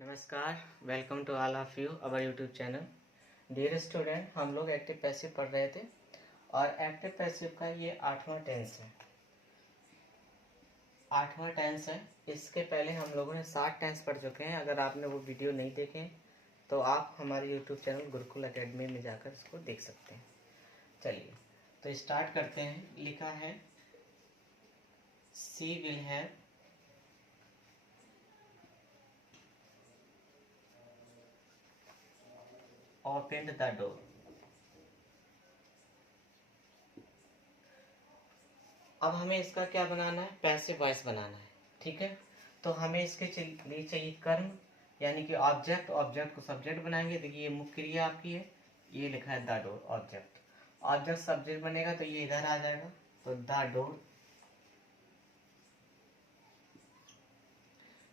नमस्कार, welcome to all of you our YouTube channel. Dear student, हम लोग active passive पढ़ रहे थे और एक्टिव पैसिव का ये 8वां टेंस है। 8वां टेंस है। इसके पहले हम लोगों ने 60 टेंस पढ़ चुके हैं। अगर आपने वो वीडियो नहीं देखे तो आप हमारे यूट्यूब चैनल गुरुकुल एकेडमी में जाकर इसको देख सकते हैं। चलिए तो स्टार्ट करते हैं। लिखा है she will have opened the door. अब हमें इसका क्या बनाना है? पैसिव वॉइस बनाना है। ठीक है, तो हमें इसके लिए चाहिए कर्म, यानी कि ऑब्जेक्ट। ऑब्जेक्ट को सब्जेक्ट बनाएंगे। देखिए ये मुख्य क्रिया आपकी है, ये लिखा है the door. Object object subject बनेगा तो ये इधर आ जाएगा, तो द डोर।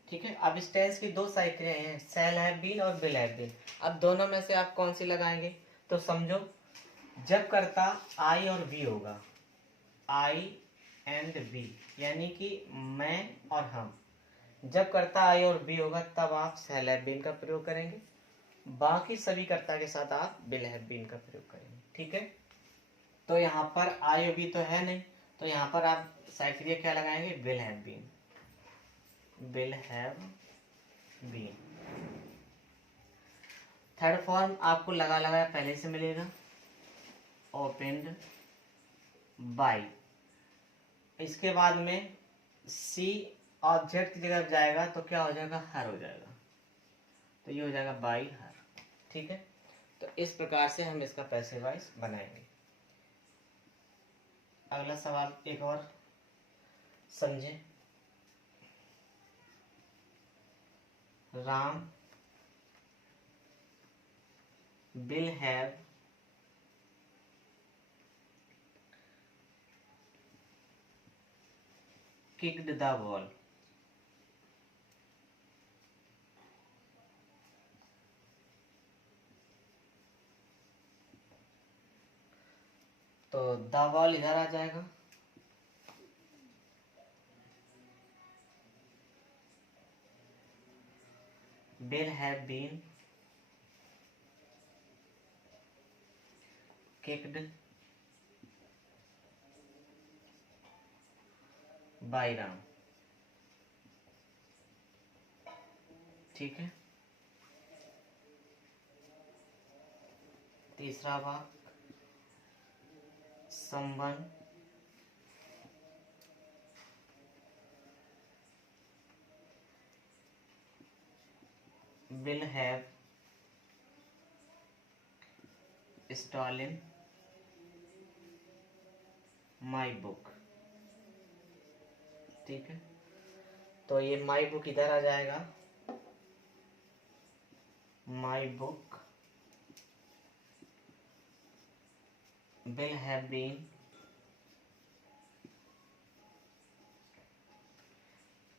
ठीक है, अब इस टेंस की दो साइड क्रियाएं हैं, शैल हैव बीन और विल हैव बीन। अब दोनों में से आप कौन सी लगाएंगे? तो समझो, जब करता आई और वी होगा, आई एंड वी, यानी कि मैं और हम, जब कर्ता आई और बी होगा तब आप शैल हैव बीन का प्रयोग करेंगे। बाकी सभी कर्ता के साथ आप विल हैव बीन का प्रयोग करेंगे। ठीक है, तो यहाँ पर आई और बी तो है नहीं, तो यहाँ पर आप साइक्रिया क्या लगाएंगे? Will have been. Will have been. Third form आपको लगा लगाया पहले से मिलेगा, ओपन्ड बाई। इसके बाद में सी ऑब्जेक्ट की जगह जाएगा तो क्या हो जाएगा? हर हो जाएगा, तो ये हो जाएगा बाई हर। ठीक है, तो इस प्रकार से हम इसका पैसिव वॉइस बनाएंगे। अगला सवाल एक और समझे। Ram will have kicked the ball. तो द बॉल इधर आ जाएगा, will have been kicked by Ram. ठीक है, तीसरा वाक्य, someone will have stolen my book। ठीक है, तो ये my book इधर आ जाएगा, my book will have been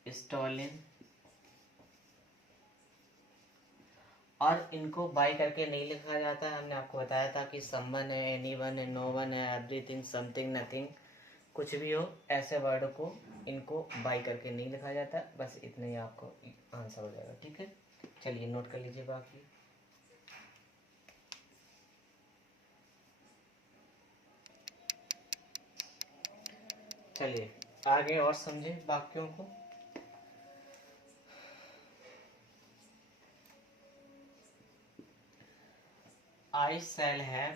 stolen। और इनको बाई करके नहीं लिखा जाता है। हमने आपको बताया था कि समवन है, एनीवन है, नो वन है, एवरीथिंग, समथिंग, नथिंग, कुछ भी हो, ऐसे वर्ड को इनको बाई करके नहीं लिखा जाता। बस इतने ही आपको आंसर हो जाएगा। ठीक है, चलिए नोट कर लीजिए बाकी। चलिए आगे और समझे वाक्यों को। I shall have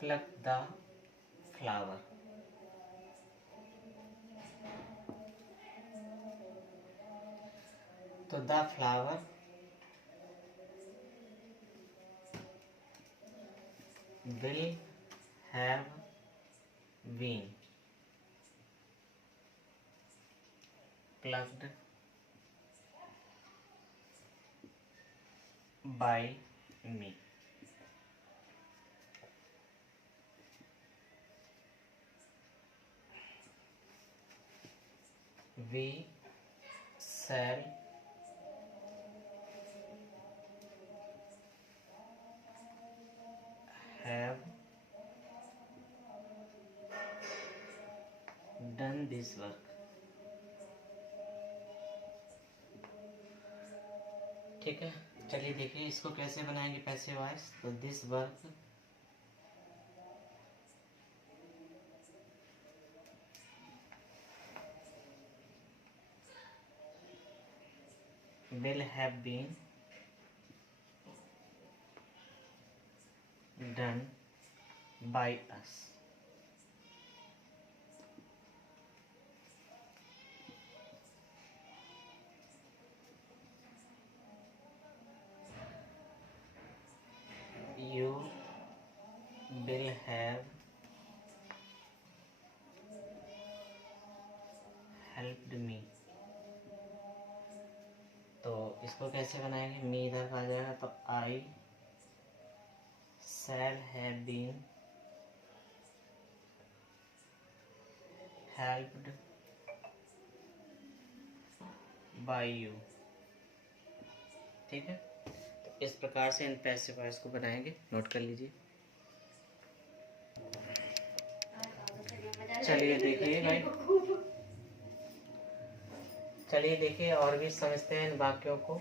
plucked the flower। तो the flower will have been plucked by me। We shall this work. ठीक है, चलिए देखिए इसको कैसे बनाएंगे पैसिव वॉइस। तो this work will have been done by us। You will have helped me। तो इसको कैसे बनाएंगे, मी इधर आ जाएगा तो आई shall have been helped by you। ठीक है, तो इस प्रकार से इन पैसिव वॉइस को बनाएंगे, नोट कर लीजिए। चलिए देखिए भाई, चलिए देखिए और भी समझते हैं इन वाक्यों को।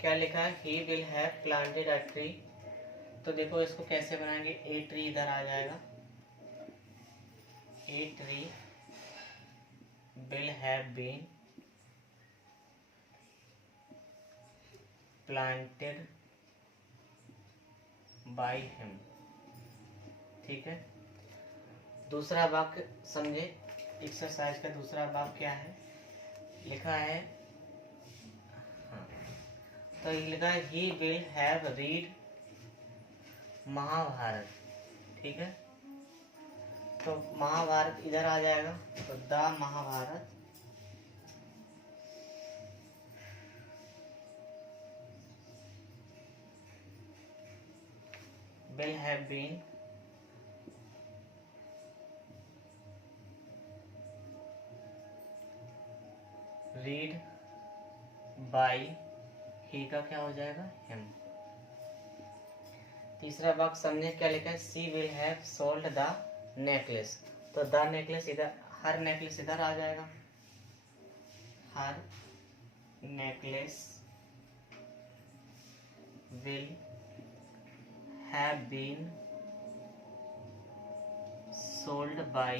क्या लिखा है, he will have planted a tree. तो देखो इसको कैसे बनाएंगे, ए ट्री इधर आ जाएगा, a tree will have been planted by him. ठीक है, दूसरा वाक्य समझे, एक्सरसाइज का दूसरा वाक्य क्या है, लिखा है, हाँ, तो लिखा है he will have read Mahabharata. ठीक है, तो महाभारत इधर आ जाएगा, तो the Mahabharata will have been read by, he का क्या हो जाएगा, him। तीसरा वाक्य समझे, क्या लिखा है, she will have sold the necklace। तो द नेकलेस इधर, हर नेकलेस इधर आ जाएगा, हर necklace will have been sold by,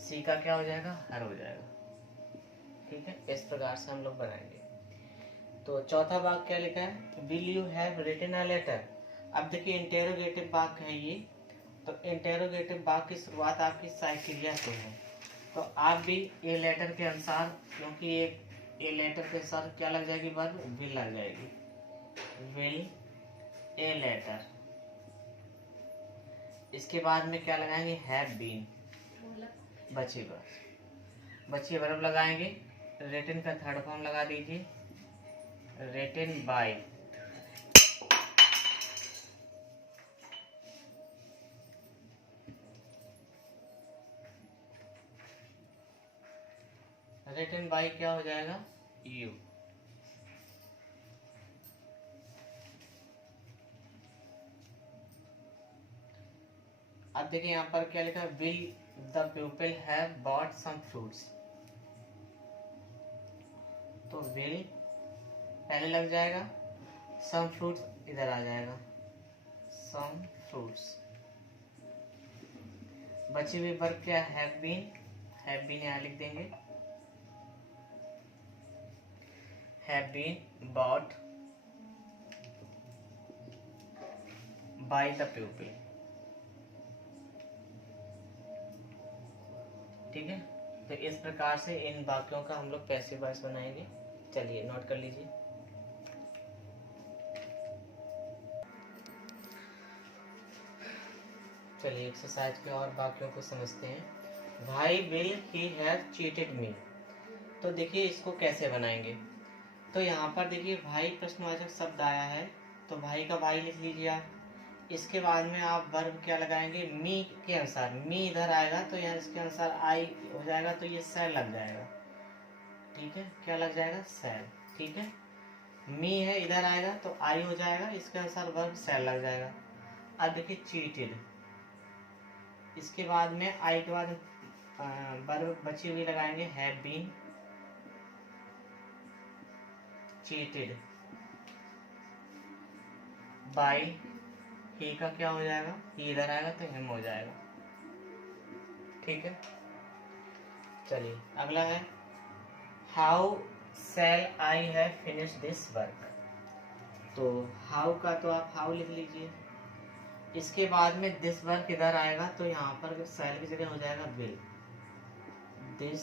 she का क्या हो जाएगा, हर हो जाएगा। ठीक है, इस प्रकार से हम लोग बनाएंगे। तो चौथा वाक्य क्या लिखा है, will you have written a letter. अब देखिए इंटेरोगेटिव वाक्य है ये, तो इंटेरोगेटिव वाक्य की शुरुआत आपकी साइक्रिया से है, तो आप भी ए लेटर के अनुसार, क्योंकि ए लेटर के अनुसार क्या लग जाएगी, वर्ब विल लग जाएगी, विल ए लेटर। इसके बाद में क्या लगाएंगे, हैव बीन, बची वर्ब लगाएंगे, रिटन का थर्ड फॉर्म लगा दीजिए, रिटन बाय, रिटन बाय क्या हो जाएगा, यू। अब देखिए यहाँ पर क्या लिखा है, will the people have bought some fruits. तो विल पहले लग जाएगा, सम फ्रूट्स इधर आ जाएगा, सम फ्रूट्स। बची हुई वर्ब क्या, हैव बीन यहाँ लिख देंगे, have been bought by the people. ठीक है, तो इस प्रकार से इन वाक्यों का हम लोग पैसिव वॉइस बनाएंगे। चलिए नोट कर लीजिए। चलिए एक्सरसाइज के और वाक्यों को समझते हैं। भाई विल ही हैव चीटेड मी। तो देखिए इसको कैसे बनाएंगे, तो यहाँ पर देखिए भाई प्रश्नवाचक शब्द आया है, तो भाई का भाई लिख लीजिए आप। इसके बाद में आप वर्ब क्या लगाएंगे, मी के अनुसार, मी इधर आएगा तो यार इसके अनुसार आई हो जाएगा, तो ये सैल लग जाएगा। ठीक है, क्या लग जाएगा, सैल। ठीक है, मी है इधर आएगा तो आई हो जाएगा, इसके अनुसार वर्ब सैल लग जाएगा। अब देखिए चीटेड, इसके बाद में आई के बाद वर्ब बची हुई लगाएंगे, हैव बीन चीटेड बाय, ही का क्या हो जाएगा, ही इधर आएगा तो हिम हो जाएगा। ठीक है, चलिए अगला है how shell I have finish this work. तो हाउ का तो आप हाउ लिख लीजिए, इसके बाद में दिस वर्क इधर आएगा तो यहाँ पर शैल की जगह हो जाएगा will, this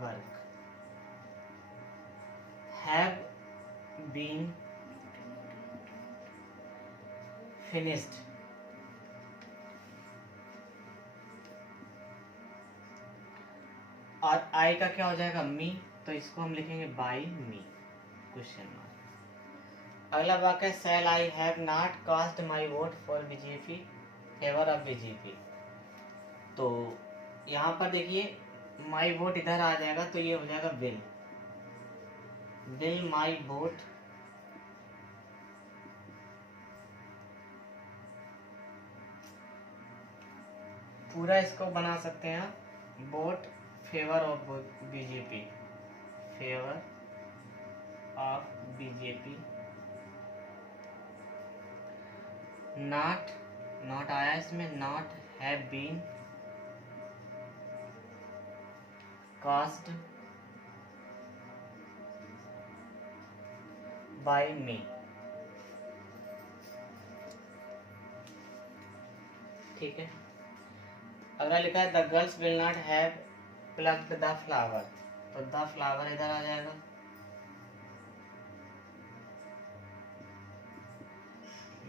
work have been finished, और आई का क्या हो जाएगा मी, तो इसको हम लिखेंगे बाई मी क्वेश्चन मार्क। अगला वाक्य है shall I have not cast my vote for BJP favour of BJP. तो यहाँ पर देखिए माई वोट इधर आ जाएगा तो ये हो जाएगा विल माई वोट पूरा इसको बना सकते हैं vote favour of BJP, favour of BJP, not आया इसमें, not have been cast by me. ठीक है, अगला लिखा है the girls will not have plucked the flower, तो द फ्लावर इधर आ जाएगा,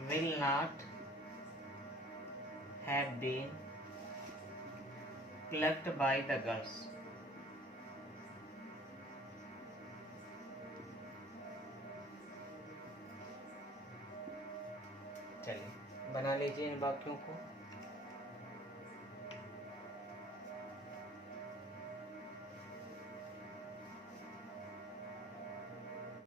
will not have been plucked by the girls। चलिए बना लीजिए इन वाक्यों को।